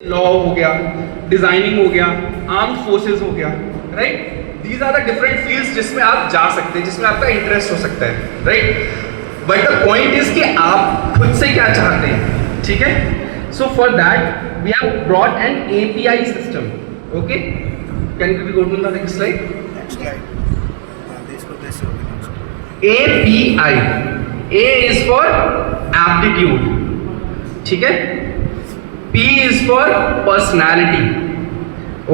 Law हो गया, designing हो गया, आर्म्ड फोर्सेस हो गया, right? These are the different fields जिसमें आप जा सकते हैं, जिसमें आपका इंटरेस्ट हो सकता है, right? But the point is कि आप खुद से क्या चाहते हैं, ठीक है? So for that we have brought an API system, okay? Can we go to the next slide? API, A is for aptitude, ठीक है? P is for personality,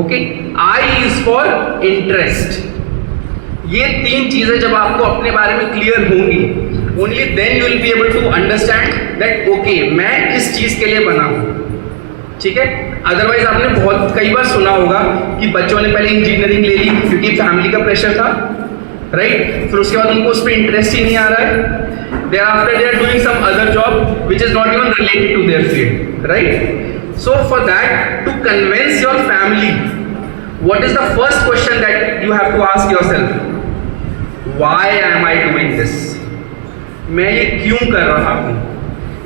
okay? I is for interest. ये तीन चीजें जब आपको अपने बारे में क्लियर होंगी, only then you will be able to understand that okay, मैं इस चीज के लिए बना हूँ, ठीक है? अदरवाइज आपने बहुत कई बार सुना होगा कि बच्चों ने पहले इंजीनियरिंग ले ली क्योंकि फैमिली का प्रेशर था, राइट? फिर उसके बाद उनको उस पर इंटरेस्ट ही नहीं आ रहा है, thereafter they are doing some other job which is not even related to their field, right? So for that, to convince your family, what is the first question that you have to ask yourself? Why am I doing this? मैं ये क्यों कर रहा हूँ?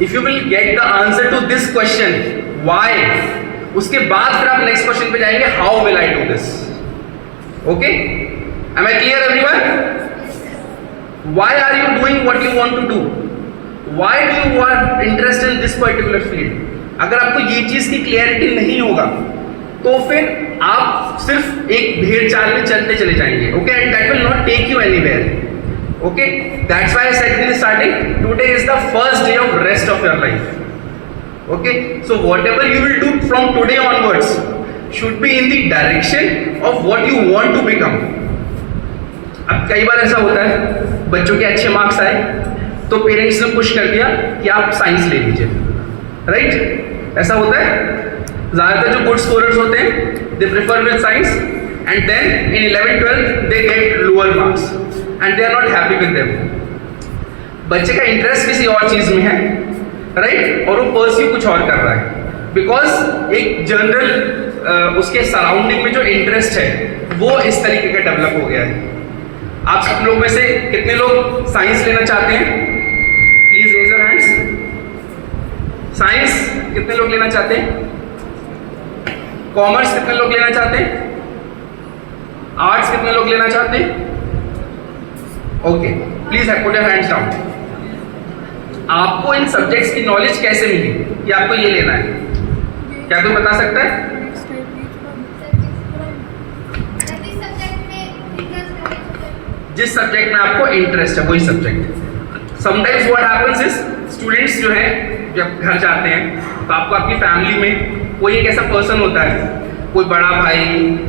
If you will get the answer to this question, why, उसके बाद फिर आप next question पे जाएंगे, how will I do this? Okay? Am I clear everyone? Why are you doing what you want to do? Why do you are interested in this particular field? अगर आपको ये चीज की क्लियरिटी नहीं होगा तो फिर आप सिर्फ एक भेड़ चाल में चलते चले जाएंगे, okay? And that will not take you anywhere, okay? That's why I said in the starting, today is the first day of rest of your life, okay? So whatever you will do from today onwards should be in the direction of what you want to become. अब कई बार ऐसा होता है, बच्चों के अच्छे marks आए तो पेरेंट्स ने पुश कर दिया कि आप साइंस ले लीजिए, राइट? ऐसा होता है. ज़्यादातर जो गुड स्कोरर्स होते हैं they prefer with science and then in 11th-12th they get lower marks and they are not happy with them. बच्चे का इंटरेस्ट किसी और चीज़ में है, राइट? और वो परस्यू कुछ और कर रहा है बिकॉज एक जनरल उसके सराउंडिंग में जो इंटरेस्ट है वो इस तरीके का डेवलप हो गया है. आप सब लोग में से कितने लोग साइंस लेना चाहते हैं? Please raise your hands. Science कितने लोग लेना चाहते हैं? कॉमर्स कितने लोग लेना चाहते हैं? आर्ट्स कितने लोग लेना चाहते हैं? Okay, please put your hands down. आपको इन सब्जेक्ट्स की नॉलेज कैसे मिली कि आपको ये लेना है? क्या कोई बता सकता है? जिस सब्जेक्ट में आपको इंटरेस्ट है वही subject. Sometimes what happens is students जो है जब घर जाते हैं तो आपको आपकी फैमिली में कोई एक ऐसा पर्सन होता है, कोई बड़ा भाई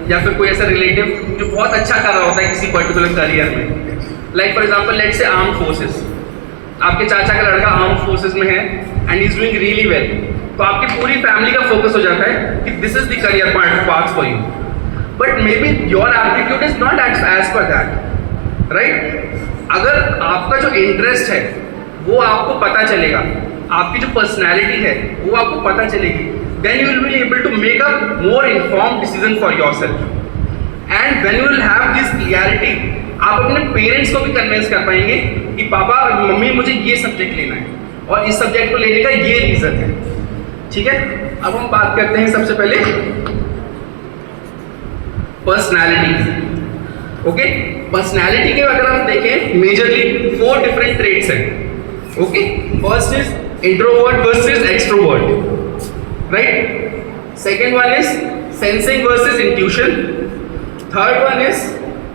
या फिर कोई ऐसा रिलेटिव जो बहुत अच्छा कर रहा होता है किसी पर्टिकुलर करियर में. Like for example let's say armed forces. आपके चाचा का लड़का आर्म्ड फोर्सेस में है and is doing really well, तो आपकी पूरी फैमिली का फोकस हो जाता है कि this is the career path for you. But maybe your aptitude is not as per that, right? अगर आपका जो इंटरेस्ट है वो आपको पता चलेगा, आपकी जो पर्सनैलिटी है वो आपको पता चलेगी, then you will be able to make a more informed decision for yourself. And when you will have this clarity, आप अपने पेरेंट्स को भी कन्विंस कर पाएंगे कि पापा मम्मी मुझे ये सब्जेक्ट लेना है और इस सब्जेक्ट को लेने का ये रीजन है, ठीक है? अब हम बात करते हैं सबसे पहले पर्सनैलिटी, ओके? पर्सनैलिटी के अगर आप देखें मेजरली 4 डिफरेंट ट्रेट्स हैं, okay? First is introvert versus extrovert, right? Second one is sensing versus intuition, third one is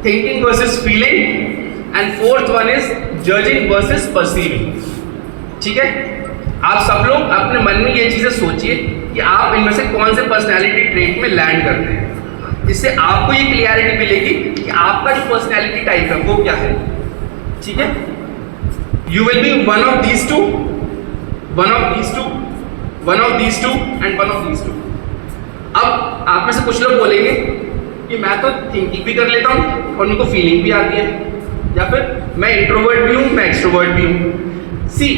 thinking versus feeling and fourth one is judging versus perceiving, ठीक है? आप सब लोग अपने मन में ये चीजें सोचिए कि आप इनमें से कौन से पर्सनैलिटी ट्रेट में लैंड करते हैं, जिससे आपको ये क्लियरिटी मिलेगी कि आपका जो पर्सनैलिटी टाइप है वो क्या है, ठीक है? You will B one of these two, one of these two, one of these two and one of these two. अब आप में से कुछ लोग बोलेंगे कि मैं तो थिंकिंग भी कर लेता हूँ और उनको फीलिंग भी आती है, या फिर मैं इंट्रोवर्ट भी हूँ, मैं एक्सट्रोवर्ट भी हूँ. सी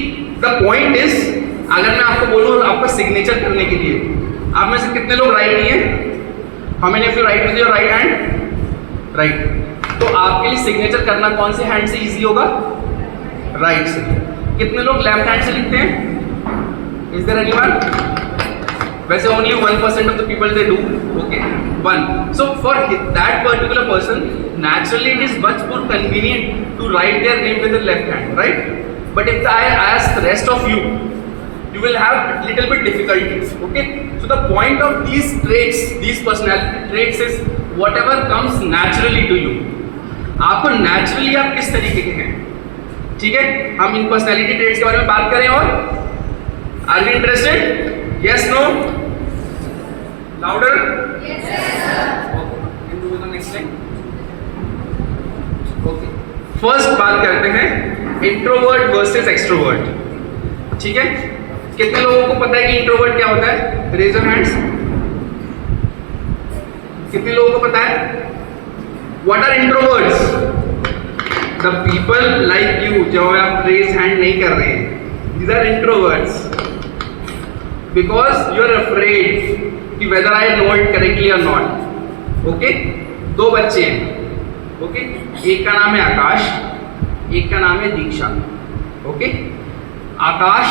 द पॉइंट इज, अगर मैं आपको बोलूँ आपका सिग्नेचर करने के लिए, आप में से कितने लोग राइट नहीं है? How many of you write with your right hand? Right. तो आपके लिए सिग्नेचर करना कौन से हैंड से इजी होगा? राइट से. कितने लोग लेफ्ट हैंड से लिखते हैं? Is there anyone? वैसे only 1% of the people they do, okay, 1. So for that particular person, naturally it is much more convenient to write their name with the left hand, right? But if I ask the rest of you, you will have little bit difficulties, okay? So the point of these traits, these personality traits is whatever comes naturally to you. आपको naturally आप किस तरीके के हैं, ठीक है? हम इन personality traits के बारे में बात करें और are you interested? Yes, no? Louder? Yes, sir. Okay. Can do the next slide. Okay. First बात करते हैं introvert versus extrovert. ठीक है? कितने लोगों को पता है कि introvert क्या होता है? Raise your hands. कितने लोगों को पता है? What are introverts? The people like you जो आप raise hand नहीं कर रहे हैं. These are introverts. Because you are afraid कि whether I know it correctly or not. Okay? दो बच्चे हैं. Okay? एक का नाम है आकाश, एक का नाम है दीक्षा. Okay? आकाश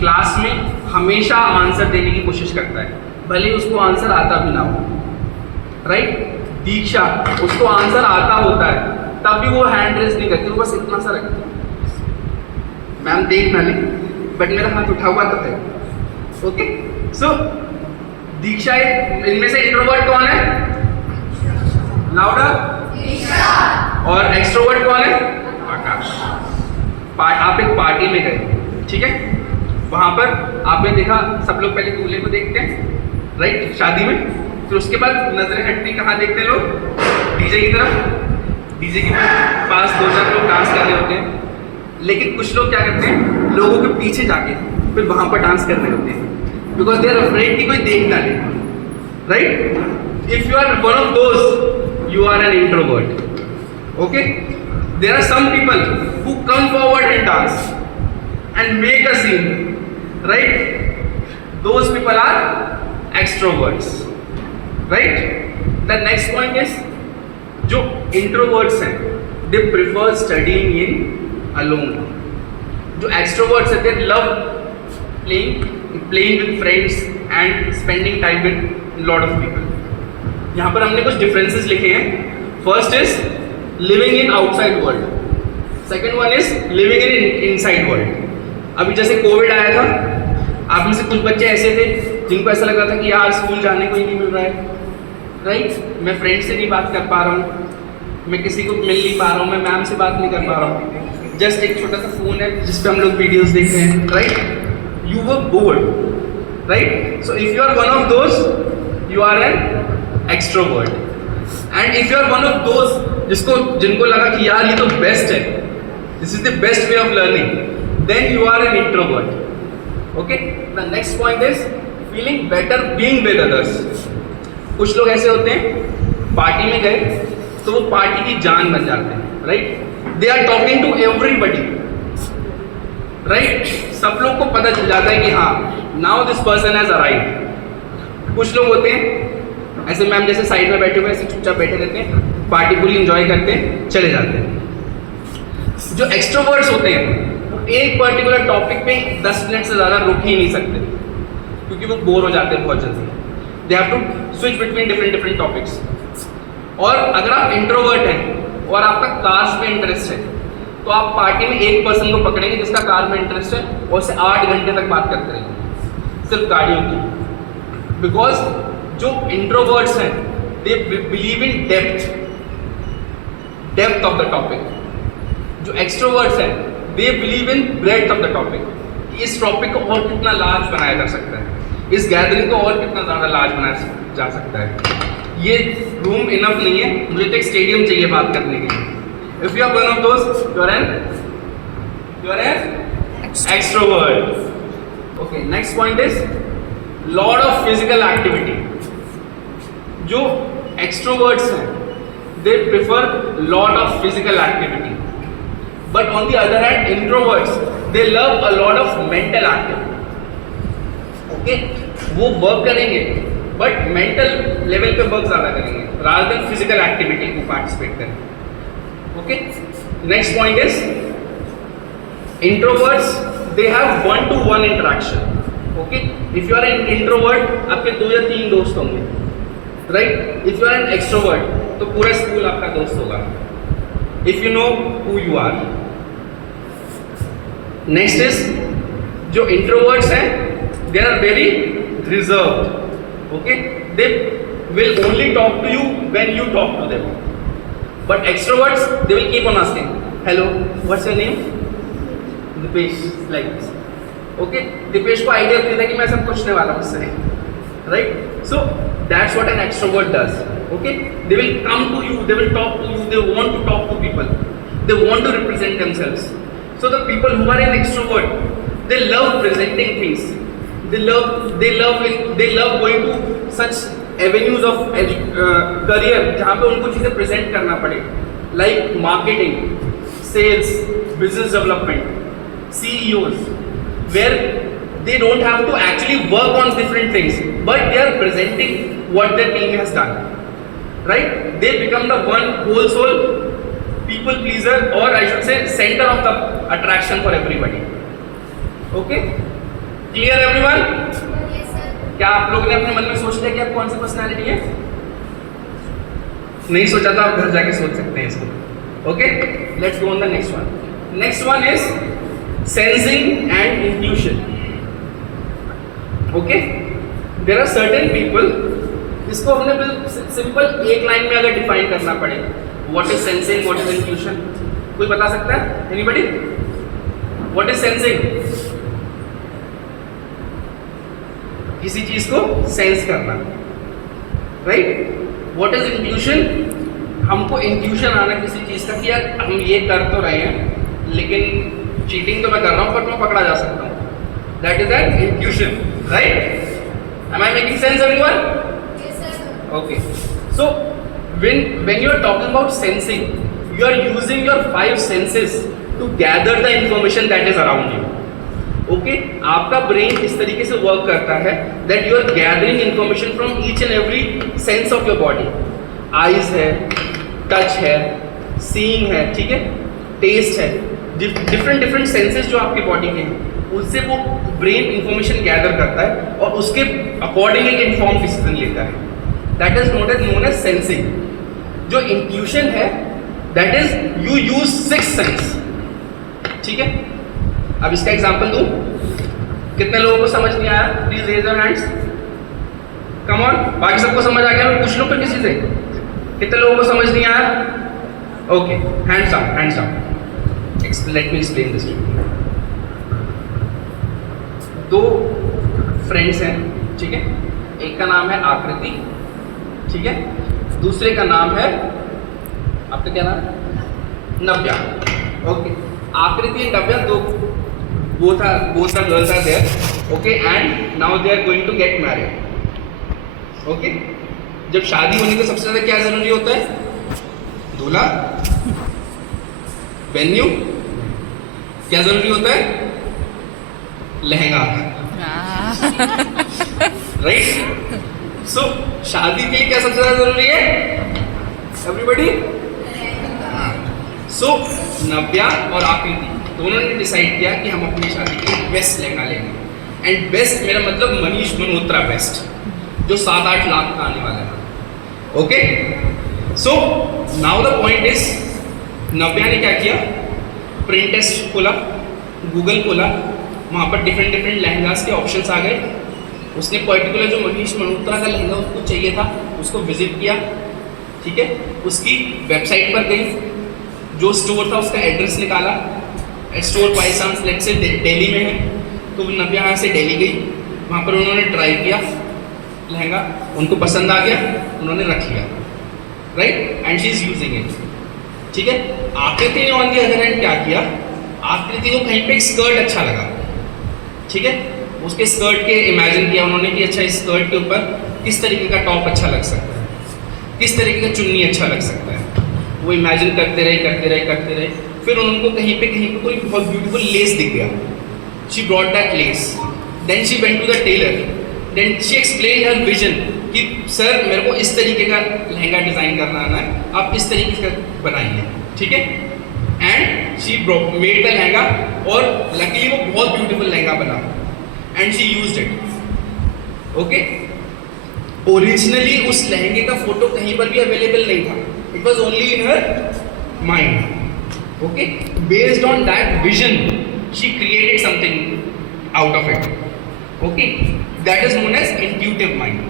क्लास में हमेशा आंसर देने की कोशिश करता है, भले उसको आंसर आता भी ना हो. राइट? दीक्षा उसको आंसर आता होता है तब भी वो हैंड रेस नहीं करती, वो बस इतना सा रखती है. मैम देख ना ले, बट मेरा हाथ उठा हुआ तो है. ओके, सो दीक्षा, इनमें से इंट्रोवर्ट कौन है? लाउडर. दीक्षा. और एक्सट्रोवर्ट कौन है? आकाश. आप एक पार्टी में गए, ठीक है? वहां पर आपने देखा सब लोग पहले दूल्हे को देखते हैं, राइट, शादी में. फिर उसके बाद नजरें हटती कहाँ देखते हैं लोग? डीजे की तरफ. डीजे के पास 2-4 लोग डांस कर रहे होते हैं, लेकिन कुछ लोग क्या करते हैं, लोगों के पीछे जाके फिर वहां पर डांस कर रहे होते हैं, बिकॉज दे आर अफ्रेड कि कोई देख ना ले. Right? If you are one of those, you are an introvert. Okay? There are some people who come forward and dance and make a scene. Right? Those people are extroverts. Right? The next point is, जो introverts हैं they prefer studying in alone. जो extroverts हैं they love playing with friends and spending time with lot of people. यहाँ पर हमने कुछ differences लिखे हैं. First is living in outside world. Second one is living in inside world. अभी जैसे कोविड आया था, आप में से कुछ बच्चे ऐसे थे जिनको ऐसा लग रहा था कि यार स्कूल जाने को ही नहीं मिल रहा है. राइट? मैं फ्रेंड से नहीं बात कर पा रहा हूँ, मैं किसी को मिल नहीं पा रहा हूँ, मैं मैम से बात नहीं कर पा रहा हूँ. जस्ट एक छोटा सा फोन है जिस पे हम लोग वीडियोस देख रहे हैं. Right? You were bored, right? So if you are one of those, you are an extrovert. And if you are one of those जिनको लगा कि यार ये तो best है, this is the best way of learning, then you are an introvert. Okay? The next point is feeling better being with others. कुछ लोग ऐसे होते हैं, पार्टी में गए तो वो पार्टी की जान बन जाते हैं. Right? They are talking to everybody. Right? सब लोग को पता चल जाता है कि हाँ, now this person has arrived. कुछ लोग होते हैं ऐसे, मैम जैसे साइड में बैठे हुए ऐसे चुपचाप बैठे रहते हैं, पार्टी पूरी एंजॉय करते हैं, चले जाते हैं. जो एक्सट्रोवर्ट्स होते हैं वो एक पर्टिकुलर टॉपिक पे 10 मिनट से ज़्यादा रुक ही नहीं सकते, क्योंकि वो बोर हो जाते हैं बहुत जल्दी. They have to switch between different topics. और अगर आप इंट्रोवर्ट हैं और आपका कार्स में इंटरेस्ट है, तो आप पार्टी में एक पर्सन को पकड़ेंगे जिसका कार में इंटरेस्ट है और उससे 8 घंटे तक बात करते रहेंगे सिर्फ गाड़ियों की. बिकॉज जो इंट्रोवर्ट्स हैं they believe in depth of the topic. जो एक्सट्रोवर्ट्स हैं they believe in breadth of the topic. इस टॉपिक को और कितना लार्ज बनाया जा सकता है, इस गैदरिंग को और कितना ज़्यादा लार्ज बनाया जा सकता है. ये रूम इनफ नहीं है, मुझे तो एक स्टेडियम चाहिए बात करने के लिए. If you are one of those, you are an extrovert. Okay, next point is lot of physical activity. जो extroverts हैं, they prefer lot of physical activity. But on the other hand, introverts, they love a lot of mental activity. Okay, वो work करेंगे, but mental level पे work ज़्यादा करेंगे, rather than physical activity को participate करें. Okay, next point is introverts, they have one-to-one interaction. Okay, if you are an introvert आपके 2 या 3 दोस्त होंगे, राइट? If you are an extrovert तो पूरा स्कूल आपका दोस्त होगा, if you know who you are. Next is जो इंट्रोवर्ट्स हैं they are very reserved, okay, they will only talk to you when you talk to them, but extroverts they will keep on asking, hello, what's your name? Dipesh, like this, okay? Dipesh को idea होती है कि मैं सब पूछने वाला हूँ उससे, right? So that's what an extrovert does, okay? They will come to you, they will talk to you, they want to talk to people, they want to represent themselves. So the people who are an extrovert, they love presenting things, they love going to such avenues of career जहाँ पे उनको चीज़ें present करना पड़े, like marketing, sales, business development, CEOs, where they don't have to actually work on different things, but they are presenting what their team has done, right? They become the one whole soul people pleaser, or I should say center of the attraction for everybody. Okay? Clear everyone? क्या आप लोगों ने अपने मन में सोच लिया कि आप कौन सी पर्सनालिटी है? नहीं सोचा तो आप घर जाके सोच सकते हैं इसको। Okay, let's go on the next one. Next one is sensing and intuition. Okay, there are certain people, इसको हमने सिंपल एक लाइन में अगर डिफाइन करना पड़े, what is sensing, what is intuition, कोई बता सकता है? एनीबॉडी? What is sensing? किसी चीज को सेंस करना, राइट? What is intuition? हमको इंट्यूशन आना किसी चीज का कि यार हम ये कर तो रहे हैं लेकिन चीटिंग तो मैं कर रहा हूँ बट मैं पकड़ा जा सकता हूँ, that is that intuition, right? Am I making sense everyone? Yes, sir. Okay, so when you are talking about sensing, you are using your 5 senses to gather the information that is around you. Okay, आपका brain इस तरीके से work करता है that you are gathering information from each and every sense of your body. Eyes है, touch है, seeing है, ठीक है, टेस्ट है, डिफरेंट सेंसेस जो आपकी बॉडी के हैं उससे वो ब्रेन इंफॉर्मेशन गैदर करता है और उसके अकॉर्डिंग एक इन्फॉर्म डिसीजन लेता है, that is known as sensing. जो इंट्यूशन है that is you use 6 sense, ठीक है? अब इसका एग्जांपल दूं, कितने लोगों को समझ नहीं आया? Please raise your hands, come on. बाकी सबको समझ आ गया? पूछ लो फिर किसी से, कितने लोगों को समझ नहीं आया? Okay, hands down, hands down. Let me explain this. 2 friends हैं, ठीक है? एक का नाम है आकृति, ठीक है, दूसरे का नाम है, आपका क्या नाम है? नव्या। ओके, आकृति and Navya both the girls are there, okay, and now they are going to get married. Okay, जब शादी होने का सबसे ज्यादा क्या जरूरी होता है? दूल्हा, वेन्यू, क्या जरूरी होता है? लहंगा, राइट? सो शादी के लिए क्या सबसे ज्यादा जरूरी है? एवरीबॉडी? सो नव्या और आकृति दोनों ने डिसाइड किया कि हम अपनी शादी के लिए बेस्ट लहंगा लेंगे, एंड बेस्ट मेरा मतलब मनीष मल्होत्रा बेस्ट, जो 7-8 लाख का आने वाला है। Okay, so now the point is, Navya ने क्या किया? प्रिंटेस्ट खोला, गूगल खोला, वहाँ पर डिफरेंट लहंगास के ऑप्शंस आ गए। उसने पर्टिकुलर जो मनीष मल्होत्रा का लहंगा उसको चाहिए था उसको विजिट किया, ठीक है? उसकी वेबसाइट पर गई, जो स्टोर था उसका एड्रेस निकाला, स्टोर बाई चांस लेट से दिल्ली में है तो नव्या यहाँ से दिल्ली गई, वहाँ पर उन्होंने ट्राई किया लहंगा, उनको पसंद आ गया, उन्होंने रख लिया, right? And she is using it, ठीक है? आकृति ने ऑन दी अदर हैंड क्या किया? आकृति को कहीं पे एक स्कर्ट अच्छा लगा, ठीक है? उसके स्कर्ट के इमेजिन किया उन्होंने कि अच्छा इस स्कर्ट के ऊपर किस तरीके का टॉप अच्छा लग सकता है, किस तरीके का चुन्नी अच्छा लग सकता है, वो इमेजिन करते रहे। फिर उनको कहीं पे कोई बहुत ब्यूटीफुल लेस दिख गया, she brought that lace, then she went to the tailor, then she explain her vision कि सर मेरे को इस तरीके का लहंगा डिज़ाइन करना आना है, आप इस तरीके का बनाइए, ठीक है? And she made the lehenga और लकीली वो बहुत ब्यूटीफुल लहंगा बना, and she used it. Okay? Originally उस लहंगे का फोटो कहीं पर भी अवेलेबल नहीं था. It was only in her mind. Okay? Based on that vision, she created something out of it. Okay? That is known as intuitive mind.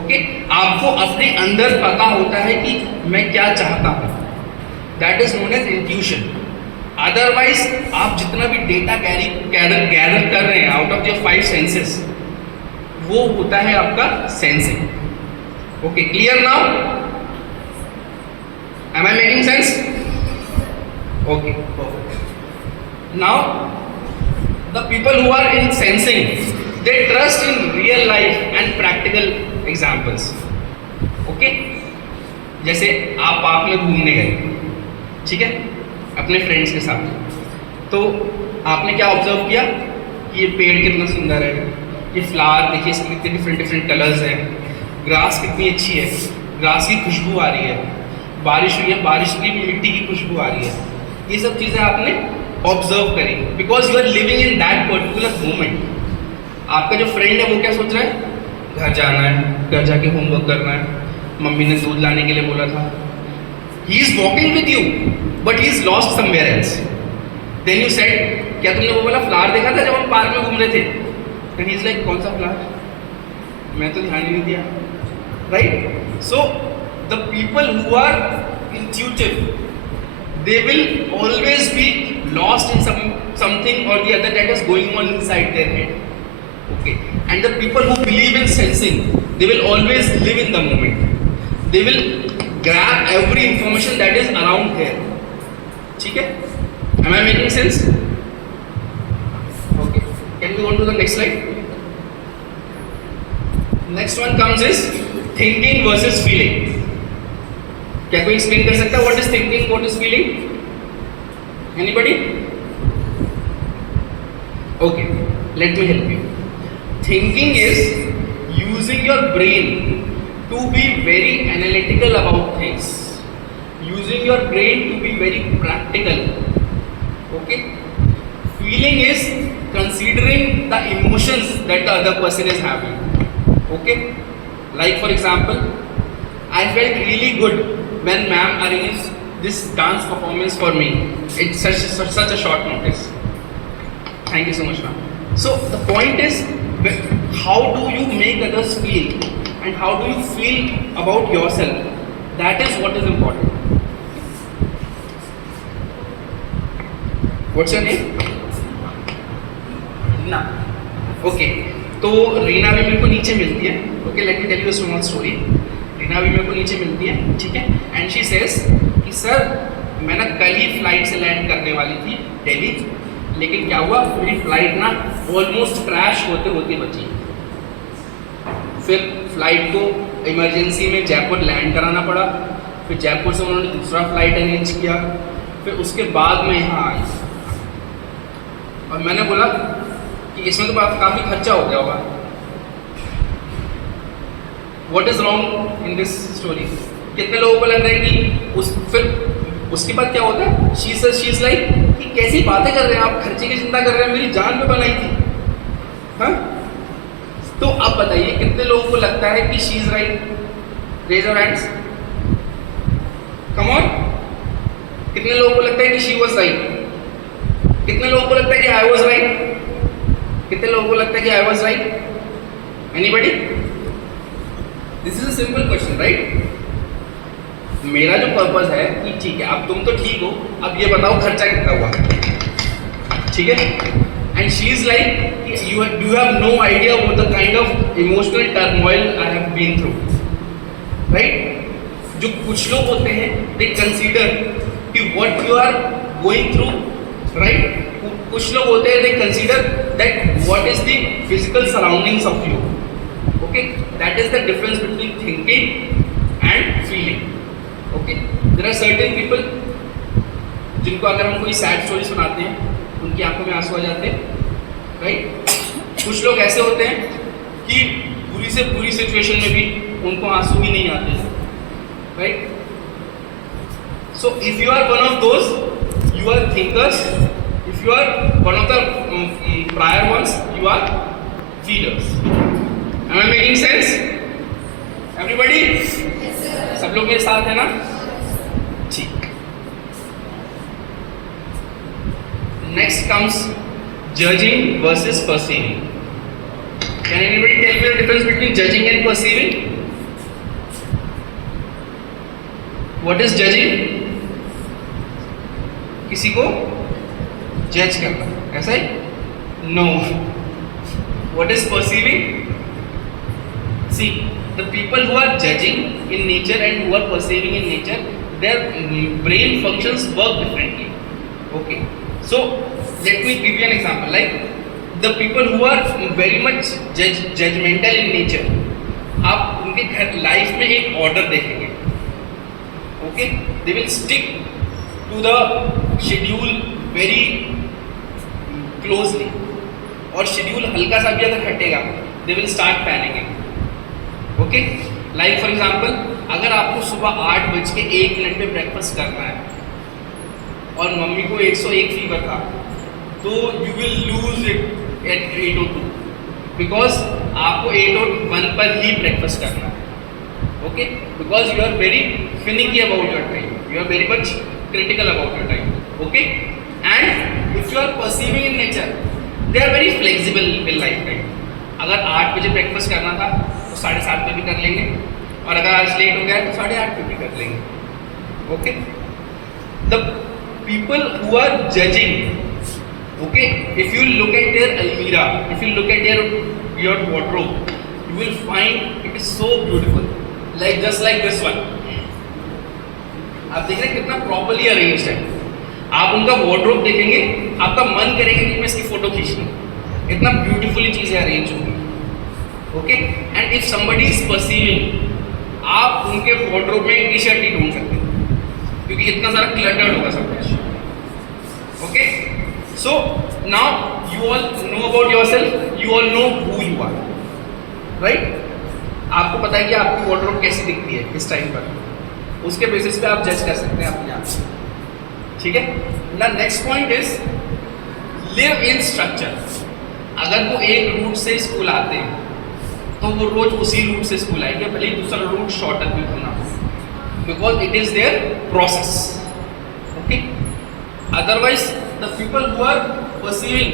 Okay? आपको अपने अंदर पता होता है कि मैं क्या चाहता हूँ. That is known as intuition. Otherwise, आप जितना भी डेटा गैदर कर रहे हैं आउट ऑफ योर 5 सेंसेस, वो होता है आपका sensing. Okay, clear now? Am I making sense? Okay, perfect. Now the people who are in sensing, they trust in real life and practical examples. Okay, जैसे आप park में घूमने गए, ठीक है, अपने फ्रेंड्स के साथ, तो आपने क्या ऑब्जर्व किया कि ये पेड़ कितना सुंदर है, ये फ्लावर देखिए इसके कितने डिफरेंट कलर्स हैं, ग्रास कितनी अच्छी है, ग्रास की खुशबू आ रही है, बारिश हुई है, बारिश की मिट्टी की खुशबू आ रही है. ये सब चीज़ें आपने ऑब्जर्व करी because you are living in that particular moment. आपका जो फ्रेंड है वो क्या सोच रहा है? घर जाना है, घर जाके होमवर्क करना है, मम्मी ने दूध लाने के लिए बोला था. He is walking with you but he is lost somewhere else. Then you said, क्या तुमने वो वाला फ्लावर देखा था जब हम पार्क में घूम रहे थे? एंड ही इज लाइक, कौन सा फ्लावर? मैं तो ध्यान ही नहीं दिया. Right? So the people who are intuitive, they will always be lost in something or the other that is going on inside their head. Okay? And the people who believe in sensing, they will always live in the moment. They will grab every information that is around here. ठीक है? Am I making sense? Okay. Can we go on to the next slide? Next one comes is thinking versus feeling. क्या कोई explain कर सकता है what is thinking, what is feeling? Anybody? Okay, let me help you. Thinking is using your brain to be very analytical about things, using your brain to be very practical. Okay. Feeling is considering the emotions that the other person is having. Okay. Like for example, I felt really good when ma'am arranged this dance performance for me. It's such a short notice. Thank you so much, ma'am. So the point is, how do you make others feel and how do you feel about yourself? That is what is important. What's your name? Reena. Okay. तो रीना भी मेरे को नीचे मिलती है. Okay, let me tell you a small story. Reena भी मेरे को नीचे मिलती है, ठीक है. एंड शी सेज कि सर मैं ना कल ही फ्लाइट से लैंड करने वाली थी दिल्ली, लेकिन क्या हुआ, मेरी फ्लाइट ना ऑलमोस्ट क्रैश होते होते बची. फिर फ्लाइट को इमरजेंसी में जयपुर लैंड कराना पड़ा, फिर जयपुर से उन्होंने दूसरा फ्लाइट अरेंज किया, फिर उसके बाद में यहाँ आई. और मैंने बोला कि इसमें तो काफ़ी खर्चा हो गया होगा. What is wrong in this story? कितने लोगों को लग रहा है कि फिर उसके बाद क्या होता है? She is like कि कैसी बातें कर रहे हैं आप, खर्चे की चिंता कर रहे हैं, मेरी जान पे बनाई थी. हाँ? तो अब बताइए कितने लोगों को लगता है कि she is right? Raise your hands. Come on. कितने लोगों को लगता है कि she was right? कितने लोगों को लगता है कि I was right? कितने लोगों को लगता है कि I was right? Anybody? This is a simple question, right? मेरा जो पर्पस है कि ठीक है अब तुम तो ठीक हो, अब ये बताओ खर्चा कितना हुआ, ठीक है? And she is like you have no idea what the kind of emotional turmoil I have been through, right? जो कुछ लोग होते हैं दे कंसीडर कि what you are going through, right? कुछ लोग होते हैं they consider that what is the physical surroundings of you. Okay, that is the difference between thinking and feeling. Okay, there are certain people जिनको अगर हम कोई sad story सुनाते हैं उनकी आंखों में आंसू आ जाते हैं, राइट? कुछ लोग ऐसे होते हैं कि बुरी से बुरी सिचुएशन में भी उनको आंसू ही नहीं आते, right? So if you are one of those, you are thinkers. If you are one of the prior ones, you are feeders. Am I making sense? Everybody? सब लोग मेरे साथ है ना? ठीक. Next comes judging versus perceiving. Can anybody tell me the difference between judging and perceiving? What is judging? किसी को जज करना, ऐसा है? No. What is perceiving? See, the people who are judging in nature and who are perceiving in nature, their brain functions work differently. Okay. So let me give you an example. Like the people who are very much judgmental in nature, आप उनके घर life में एक order देखेंगे. Okay, they will stick to the schedule very closely. और schedule हल्का सा भी अगर हटेगा, they will start panicking. Okay, like for example, अगर आपको सुबह 8:01 पे ब्रेकफास्ट करना है और मम्मी को 101 फीवर था, तो you will lose it at 8:02 because आपको 8:01 पर ही ब्रेकफास्ट करना है. Okay, because you are very finicky about your time, you are very much critical about your time. Okay, and if you are perceiving in nature, they are very flexible in life. Right? अगर 8 बजे breakfast करना था तो 7:30 पे भी कर लेंगे, और अगर आज लेट हो गया तो 8:30 पे भी कर लेंगे. Okay, the people who are judging, okay, if you look at their almirah, if you look at your wardrobe, you will find it is so beautiful. Like just like this one, आप देख रहे हैं कितना properly arranged है. आप उनका wardrobe देखेंगे, आपका मन करेगा कि मैं इसकी फोटो खींच लूं. इतना ब्यूटीफुली चीजें अरेंज होंगी. Okay, and if somebody is perceiving, आप उनके वार्डरोब में एक टी शर्ट ही ढूंढ सकते हैं क्योंकि इतना सारा क्लटर्ड होगा सब कुछ. Okay, so now you all know about yourself, you all know who you are, right? आपको पता है कि आपकी वार्डरोब कैसी दिखती है इस टाइम पर, उसके बेसिस पे आप जज कर सकते हैं अपने आप से. ठीक है ना? Next point is live in structure. अगर वो एक रूट से स्कूल आते हैं तो वो रोज उसी रूट से स्कूल आएंगे, भले ही दूसरा रूट शॉर्टर भी होना, because it is their process. Okay, otherwise the people who are perceiving,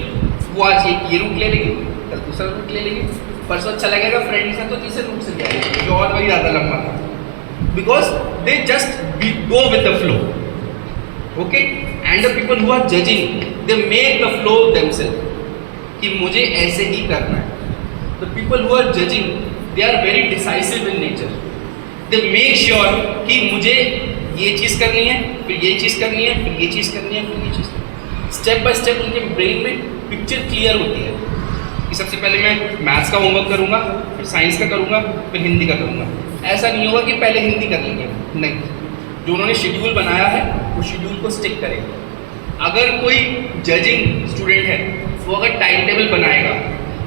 वो आज ये रूट ले लेंगे, कल दूसरा रूट ले लेंगे, परसों अच्छा लगेगा फ्रेंड से तो तीसरे रूट से जाएंगे जो और वही ज़्यादा लंबा था, because they just go with the flow. Okay, and the people who are judging, they make the flow themselves कि मुझे ऐसे ही करना है. The people who are judging, they are very decisive in nature. They make sure कि मुझे ये चीज़ करनी है, फिर ये चीज़ करनी है, फिर ये चीज़ करनी है, फिर ये चीज़ करनी है. स्टेप बाय स्टेप उनके ब्रेन में पिक्चर क्लियर होती है कि सबसे पहले मैं मैथ्स का होमवर्क करूँगा, फिर साइंस का करूँगा, फिर हिंदी का करूँगा. ऐसा नहीं होगा कि पहले हिंदी कर लेंगे, नहीं. जो उन्होंने शेड्यूल बनाया है वो शेड्यूल को स्टिक करेंगे. अगर कोई जजिंग स्टूडेंट है, वो अगर टाइम टेबल बनाएगा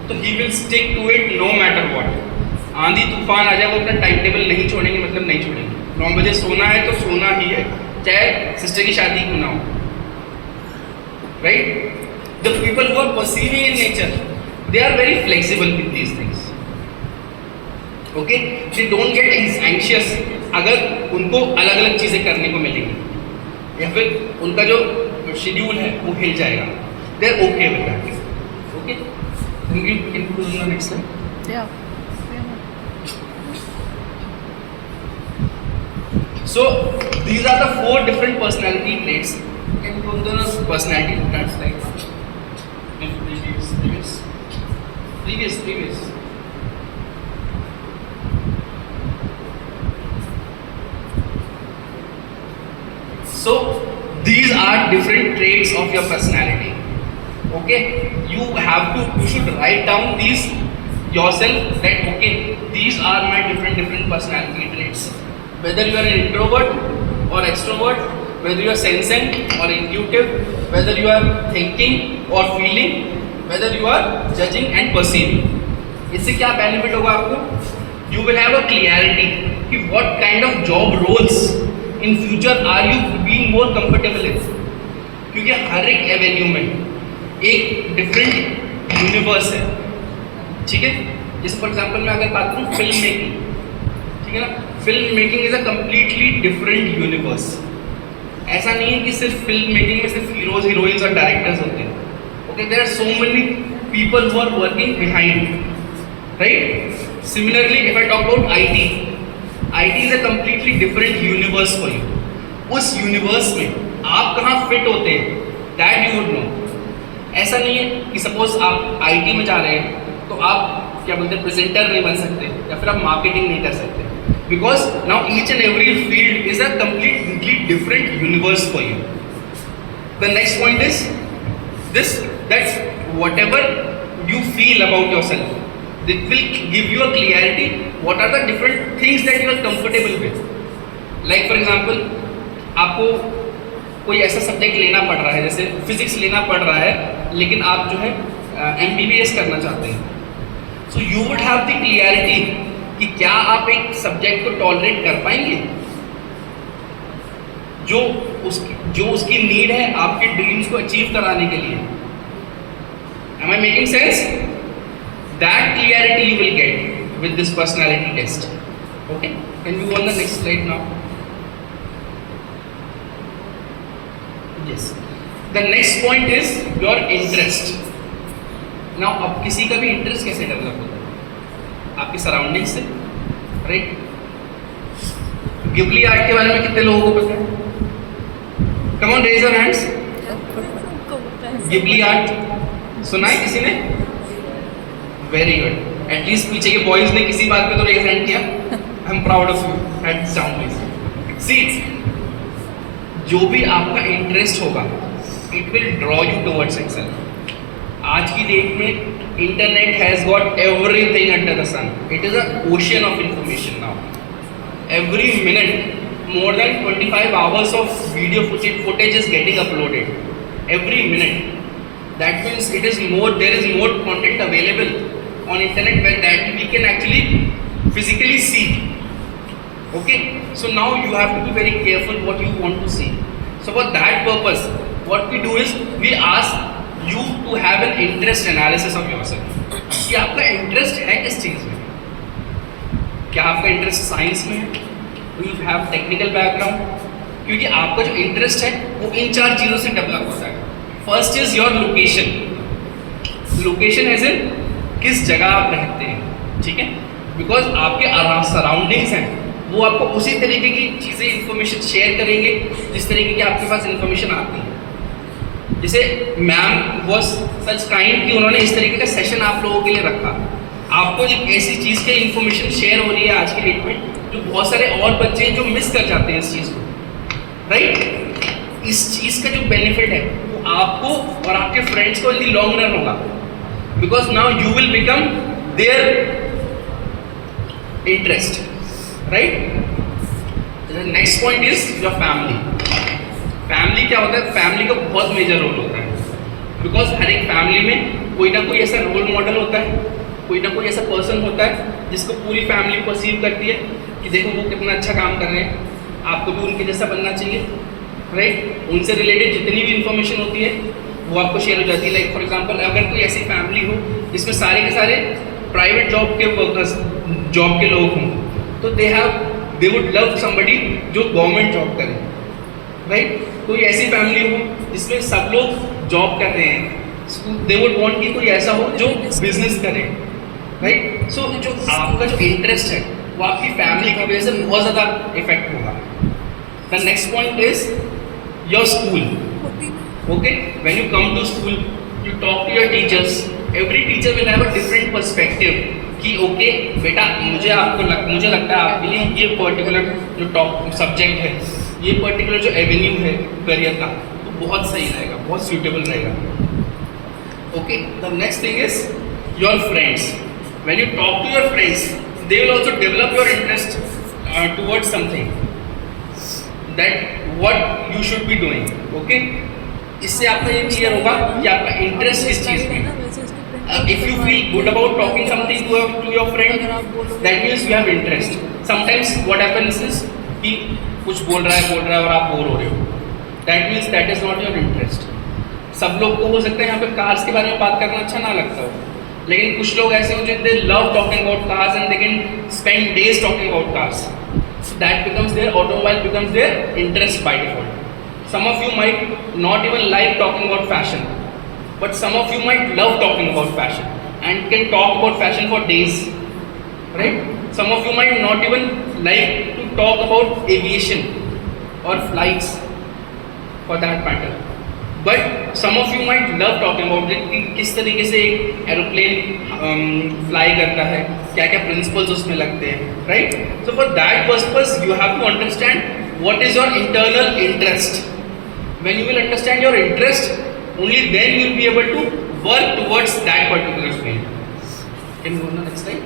तो he will stick to it no matter what. आंधी तूफान आ जाए वो अपना टाइम टेबल नहीं छोड़ेंगे, मतलब नहीं छोड़ेंगे. 9 बजे सोना है तो सोना ही है, चाहे सिस्टर की शादी क्यों ना हो, right? The people who are perceiving in nature, they are very flexible with these things. Okay, they don't get anxious अगर उनको अलग अलग चीज़ें करने को मिलेंगी या फिर उनका जो शेड्यूल है वो हिल जाएगा. they are okay with that. Okay, can you go to the next slide? Yeah. So these are the 4 different personality traits. Can you go to the personality traits like previous. So these are different traits of your personality. Okay, you should write down these yourself, that okay, these are my different personality traits. Whether you are an introvert or extrovert, whether you are sensient or intuitive, whether you are thinking or feeling, whether you are judging and perceiving. इससे क्या benefit होगा आपको? You will have a clarity कि what kind of job roles in future are you being more comfortable in. क्योंकि हर एक Avenue में एक different universe है. ठीक है, जैसे फॉर एग्जाम्पल मैं अगर बात करूँ फिल्म मेकिंग, ठीक है ना, film making is a completely different universe. ऐसा नहीं है कि सिर्फ फिल्म मेकिंग में सिर्फ हीरोज हीरोइंस और डायरेक्टर्स होते हैं, okay, there are so many people who are working behind, right. Similarly if I talk about IT is a completely different universe for you. उस यूनिवर्स में आप कहाँ फिट होते हैं दैट यू वुड नो। ऐसा नहीं है कि सपोज आप IT में जा रहे हैं तो आप क्या बोलते हैं प्रेजेंटर नहीं बन सकते या फिर आप मार्केटिंग नहीं कर सकते, because now each and every field is a completely different universe for you. The next point is this, that whatever you feel about yourself, it will give you a clarity what are the different things that you are comfortable with. Like for example, आपको कोई ऐसा subject लेना पड़ रहा है, जैसे physics लेना पड़ रहा है, लेकिन आप जो है MBBS करना चाहते हैं, so you would have the clarity कि क्या आप एक सब्जेक्ट को टॉलरेट कर पाएंगे जो उसकी नीड है आपके ड्रीम्स को अचीव कराने के लिए। Am I making sense? That clarity you will get with this personality test. Okay? Can we go on the next slide now? Yes. The next point is your interest. Now, अब किसी का भी interest कैसे develop होता है? आपकी surrounding से, right. Ghibli art के बारे में कितने लोगों को पता है? Come on raise your hands. Ghibli art सुना है किसी ने? वेरी गुड, एटलीस्ट पीछे के बॉयज ने किसी बात पे तो रेज हैंड किया। I am proud of you. Hands down please. See, जो भी आपका इंटरेस्ट होगा it will draw you towards Excel. आज की डेट में internet has got everything under the sun. It is an ocean of information now. Every minute more than 25 hours of video footage is getting uploaded every minute. That means it is more, there is more content available on internet where that we can actually physically see. Okay, so now you have to be very careful what you want to see. So for that purpose what we do is we ask you to have an interest analysis of yourself कि आपका interest है किस चीज़ में। क्या आपका interest science में है? Do you have technical background? क्योंकि आपका जो इंटरेस्ट है वो इन 4 चीज़ों से डेवलप होता है। First is your location. Location as in किस जगह आप रहते हैं, ठीक है, बिकॉज आपके सराउंडिंग्स हैं वो आपको उसी तरीके की चीज़ें इंफॉर्मेशन शेयर करेंगे जिस तरीके की आपके पास इंफॉर्मेशन आती है। जैसे मैम वॉज सच काइंड कि उन्होंने इस तरीके का सेशन आप लोगों के लिए रखा। आपको एक ऐसी चीज़ की इंफॉर्मेशन शेयर हो रही है आज की डेट में जो बहुत सारे और बच्चे हैं जो मिस कर जाते हैं इस चीज़ को, राइट। इस चीज़ का जो बेनिफिट है वो आपको और आपके फ्रेंड्स को इन दी लॉन्ग रन होगा, because now you will become their interest, right. Next point is your family. Family क्या होता है? फैमिली का बहुत मेजर रोल होता है, बिकॉज हर एक फैमिली में कोई ना कोई ऐसा रोल मॉडल होता है, कोई ना कोई ऐसा पर्सन होता है जिसको पूरी फैमिली परसीव करती है कि देखो वो कितना अच्छा काम कर रहे हैं, आपको भी उनके जैसा बनना चाहिए, राइट। उनसे रिलेटेड जितनी भी इंफॉर्मेशन होती है वो आपको शेयर हो जाती है। लाइक फॉर एग्जाम्पल अगर कोई ऐसी फैमिली हो जिसमें सारे के सारे प्राइवेट जॉब के वर्कर्स, जॉब के लोग हों, तो दे वुड लव समबडी जो गवर्नमेंट जॉब करे, राइट। कोई ऐसी फैमिली हो जिसमें सब लोग जॉब कर रहे हैं, दे वुड वांट कि कोई ऐसा हो जो बिजनेस करे, राइट। सो जो आपका जो इंटरेस्ट है वो आपकी फैमिली की वजह से बहुत ज़्यादा इफेक्ट होगा। The next point is your school. Okay, when you come to school you talk to your teachers. Every teacher will have a different perspective कि ओके बेटा मुझे लगता है आपके लिए ये पर्टिकुलर जो टॉप सब्जेक्ट है, ये पर्टिकुलर जो एवेन्यू है करियर का, तो बहुत सही रहेगा, बहुत सूटेबल रहेगा। Okay, the next thing is your friends. When you talk to your friends they will also develop your interest towards something that what you should be doing. Okay, इससे आपका ये क्लियर होगा कि आपका इंटरेस्ट किस चीज़ में। If you feel good about talking something to your friend, that means you have interest. Sometimes what happens is कि कुछ बोल रहा है और आप बोर हो रहे हो, that means that is not your interest. सब लोग को हो सकता है यहाँ पे कार्स के बारे में बात करना अच्छा ना लगता हो, लेकिन कुछ लोग ऐसे होते हैं they love talking about cars and they can spend days talking about cars. So that becomes their automobile becomes their interest by default. Some of you might not even like talking about fashion, but some of you might love talking about fashion and can talk about fashion for days, right? Some of you might not even like to talk about aviation or flights for that matter, but some of you might love talking about it कि किस तरीके से एक aeroplane fly करता है, क्या क्या principles उसमें लगते हैं, right? So for that purpose you have to understand what is your internal interest. When you will understand your interest only then you will be able to work towards that particular field. Can you go on the next slide.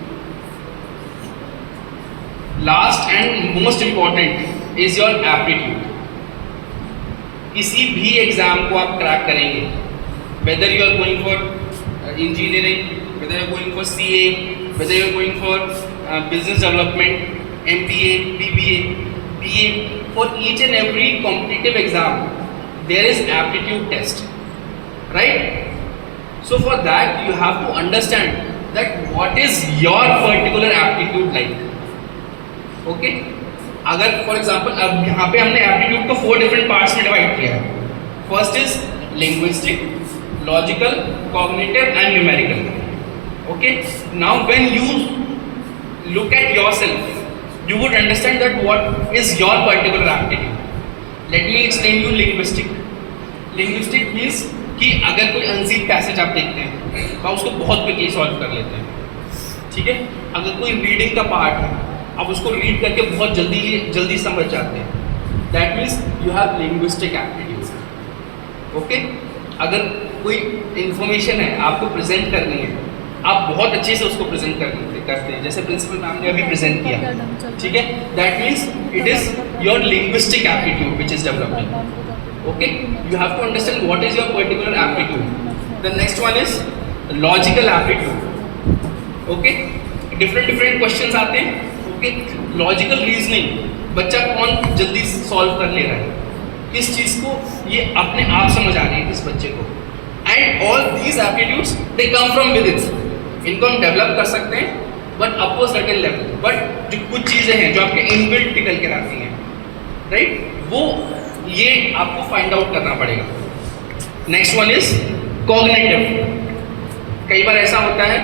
Last and most important is your aptitude. किसी भी exam को आप crack करेंगे, whether you are going for engineering, whether you are going for CA, weather you are going for business development, MBA, BBA, BA, for each and every competitive exam there is aptitude test, right? So for that you have to understand that what is your particular aptitude like. Okay, अगर for example अब यहाँ पे हमने aptitude को 4 different parts में divide किया है. First is linguistic, logical, cognitive and numerical. Okay, now when you look at yourself you would understand that what is your particular aptitude. Let me explain you linguistic. Linguistic means कि अगर कोई unseen passage आप देखते हैं तो आप उसको बहुत क्विकली सॉल्व कर लेते हैं, ठीक है? अगर कोई रीडिंग का पार्ट है आप उसको रीड करके बहुत जल्दी समझ जाते हैं. That means you have linguistic aptitude. Okay, अगर कोई इंफॉर्मेशन है आपको प्रेजेंट करनी है, आप बहुत अच्छे से उसको प्रेजेंट करते हैं, जैसे प्रिंसिपल मैम ने अभी प्रेजेंट किया, ठीक है? That means it is your linguistic aptitude which is developing. Okay, you have to understand what is your particular aptitude. The next one is logical aptitude. Okay, different questions आते हैं. Logical reasoning बच्चा कौन जल्दी solve कर ले रहा है, किस चीज को ये अपने आप समझ आ रही है किस बच्चे को. And all these aptitudes they come from within. इनको हम डेवलप कर सकते हैं but up to certain level. But जो कुछ चीजें हैं जो आपके इनबिल्ट निकल के आती हैं, राइट, वो ये आपको फाइंड आउट करना पड़ेगा. Next one is cognitive. कई बार ऐसा होता है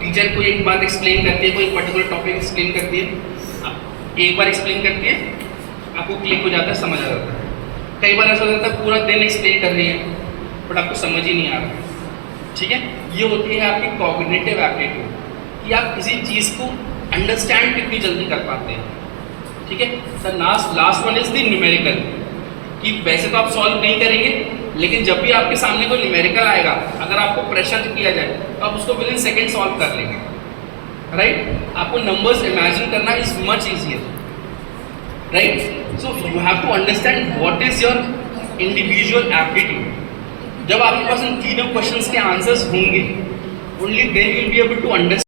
टीचर कोई एक बात एक्सप्लेन करती है, कोई पर्टिकुलर टॉपिक एक्सप्लेन करती है, एक बार एक्सप्लेन करती है, आपको क्लिक हो जाता है, समझ आ जाता है. कई बार ऐसा हो जाता है पूरा दिन एक्सप्लेन कर रही है बट आपको समझ ही नहीं आ रहा, ठीक है? ये होती है आपकी कॉग्निटिव एप्टीट्यूड, कि आप किसी चीज़ को अंडरस्टैंड कितनी जल्दी कर पाते हैं, ठीक है? The last one is the numerical, कि वैसे तो आप सॉल्व नहीं करेंगे लेकिन जब भी आपके सामने कोई न्यूमेरिकल आएगा, अगर आपको प्रेशर किया जाए तो आप उसको विद इन सेकेंड सॉल्व कर लेंगे, राइट? आपको नंबर्स इमेजिन करना is much easier, right? So you have to understand what is your individual aptitude. जब आपके पास इन तीनों क्वेश्चंस के आंसर्स होंगे only then you will be able to understand